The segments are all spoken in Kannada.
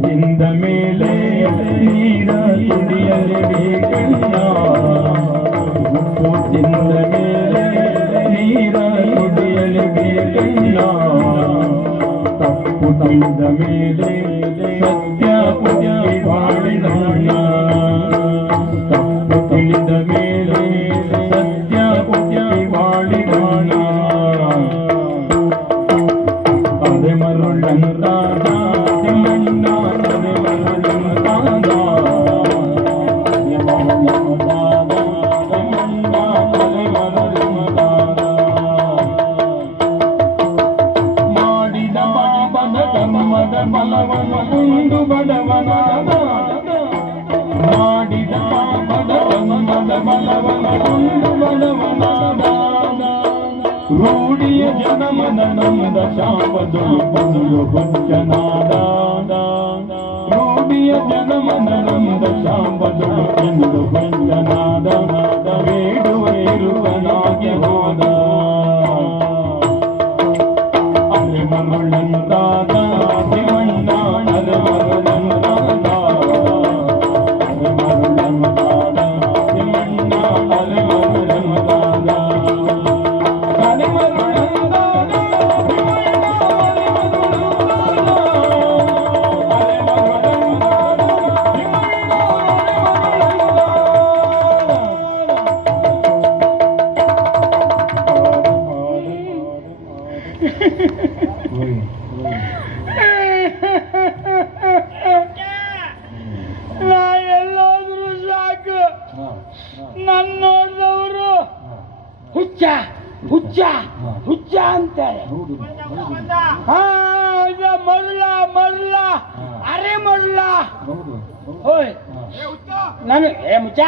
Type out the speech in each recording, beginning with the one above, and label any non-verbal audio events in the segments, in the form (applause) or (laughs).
ಹುಟ್ಟಿಂದ ಮೇಲೆ ನೀರ ಕುಡಿಯಲೇಬೇಕಣ್ಣ ಹುಟ್ಟಿಂದ ಮೇಲೆ ನೀರ ಕುಡಿಯಲೇಬೇಕಣ್ಣ ತಪ್ಪು ತಿಳಿದ ಮೇಲೆ ಸತ್ಯ ಪುಟ್ಟಿ ಬಾಳಿದಣ್ಣ ತಪ್ಪು ತಿಳಿದ ಮೇಲೆ ಸತ್ಯ ಪುಟ್ಟಿ ಬಾಳಿದಣ್ಣ ಅರೆ ಮರುಳಂತಾದ మమద బలవనుండు బడవనాద మాడిద బడవ మమద బలవనుండు బడవనాద రూఢియ జనమన నమద శావదులు బదులు భజనాద రూఢియ జనమన ಹುಚ್ಚ ಹುಚ್ಚ ಅಂತಾರೆ. ಹೌದು ಹಾ ಇದು ಮರುಳ ಮರುಳ. ಅರೆ ಮರುಳ. ಓಯ್ ನಾನು ಏ ಮುಚ್ಚ.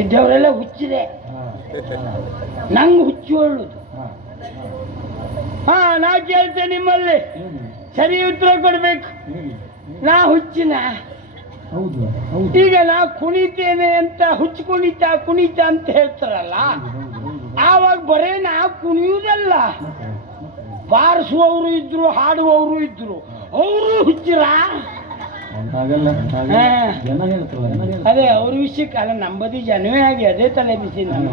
ಇದ್ದವರೆಲ್ಲ ಹುಚ್ಚಿದೆ. ನಂಗೆ ಹುಚ್ಚು ಹೇಳುದು ಹಾ. ನಾ ಕೇಳ್ತೇನೆ ನಿಮ್ಮಲ್ಲಿ. ಸರಿ ಉತ್ತರ ಕೊಡ್ಬೇಕು. ನಾ ಹುಚ್ಚಿನ. ಈಗ ನಾ ಕುಣಿತೇನೆ ಅಂತ ಹುಚ್ಚು ಕುಣಿತ ಕುಣಿತ ಅಂತ ಹೇಳ್ತಾರಲ್ಲ ಆವಾಗ ಬರೇ ನಾ ಕುಣಿಯುವುದಲ್ಲ. ಬಾರಿಸುವವರು ಇದ್ರು ಹಾಡುವವರು ಇದ್ರು. ಅವರು ಹುಚ್ಚಿರ? ಅದೇ ಅವ್ರ ವಿಷಯಕ್ಕೆ ಅಲ್ಲ ನಂಬದಿ ಜನವೇ ಆಗಿ ಅದೇ ತಲೆ ಬಿಸಿ ನಾನು.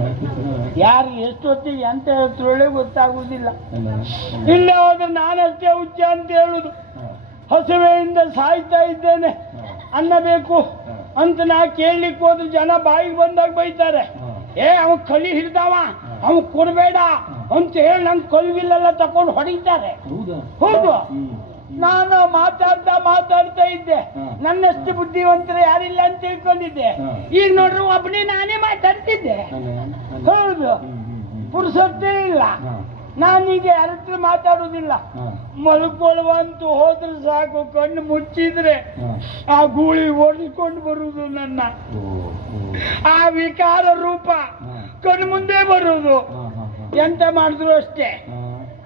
ಯಾರು ಎಷ್ಟೊತ್ತಿಗೆ ಅಂತ ಹೇಳ್ತಾರೊಳೆ ಗೊತ್ತಾಗುವುದಿಲ್ಲ. ಇಲ್ಲ ಹೋದ್ರೆ ನಾನಷ್ಟೇ ಹುಚ್ಚ ಅಂತ ಹೇಳುದು. ಹಸುವೆಯಿಂದ ಸಾಯ್ತಾ ಇದ್ದೇನೆ. ಅನ್ನ ಬೇಕು ಅಂತ ನಾ ಕೇಳಲಿಕ್ಕೆ ಹೋದ್ರೆ ಜನ ಬಾಯಿಗೆ ಬಂದಾಗ ಬೈತಾರೆ. ಏ ಅವ ಕಲಿ ಹಿಡ್ದಾವ? ಅವ ಕೊಡಬೇಡ ಅಂತ ಹೇಳಿ ನಂಗೆ ಕಲ್ವಿಲ್ಲೆಲ್ಲ ತಕೊಂಡು ಹೊಡಿತಾರೆ. ಹೌದಾ? ನಾನು ಮಾತಾಡ್ತಾ ಮಾತಾಡ್ತಾ ಇದ್ದೆ. ನನ್ನಷ್ಟು ಬುದ್ಧಿವಂತರು ಯಾರಿಲ್ಲ ಅಂತ ತಿಳ್ಕೊಂಡಿದ್ದೆ. ಈಗ ನೋಡ್ರಿ ಒಬ್ಬನೇ ನಾನೇ ಮಾತಾಡ್ತಿದ್ದೆ. ಹೌದು. ಪುರುಸತ್ತೇ ಇಲ್ಲ. ನಾನೀಗ ಯಾರ ಹತ್ರ ಮಾತಾಡುವುದಿಲ್ಲ ಮಲ್ಕೊಳ್ಳುವಂತ ಹೋದ್ರೆ ಸಾಕು ಕಣ್ಣು ಮುಚ್ಚಿದ್ರೆ ಆ ಗೂಳಿ ಓಡಿಸ್ಕೊಂಡು ಬರುವುದು ನನ್ನ. ಆ ವಿಕಾರ ರೂಪ ಕಣ್ಣು ಮುಂದೆ ಬರುವುದು. ಎಂತ ಮಾಡಿದ್ರು ಅಷ್ಟೇ.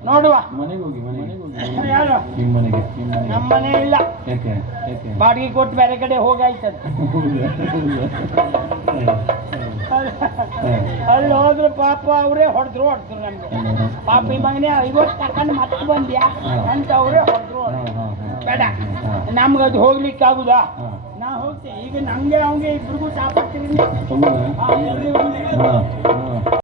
ನೋಡುವ. ಮನೆಗೆ ಹೋಗಿ ಮನೆಗೆ ಹೋಗಿ ಯಾರು? ನಿಮ್ಮ ಮನೆಗೆ ನಿಮ್ಮ ಮನೆಗೆ. ನಮ್ಮ ಮನೆ ಇಲ್ಲ. ಯಾಕೆ ಯಾಕೆ? ಬಾಡಿಗೆ ಕೊಟ್ಟು ಬೇರೆ ಕಡೆ ಹೋಗಾಯ್ತದ? (laughs) ಅಲ್ಲಿ ಹೋದ್ರು ಪಾಪ ಅವರೇ ಹೊಡೆದ್ರು ಹೊಡೆದ್ರು ನಮ್ಗೆ. ಪಾಪ ಈ ಮಗನೇ ಐವತ್ತು ತಕೊಂಡು ಮತ್ತೆ ಬಂದ್ಯಾ ಅಂತ ಅವರೇ ಹೊಡೆದ್ರು. ಬೇಡ. ನಮ್ಗೆ ಅದು ಹೋಗ್ಲಿಕ್ಕೆ ಆಗುದಾ? ನಾ ಹೋಗ್ತೇನೆ. ಈಗ ನಮ್ಗೆ ಅವಂಗೆ ಇಬ್ರಿಗೂ ತಾಪತ್ತಿರಲಿ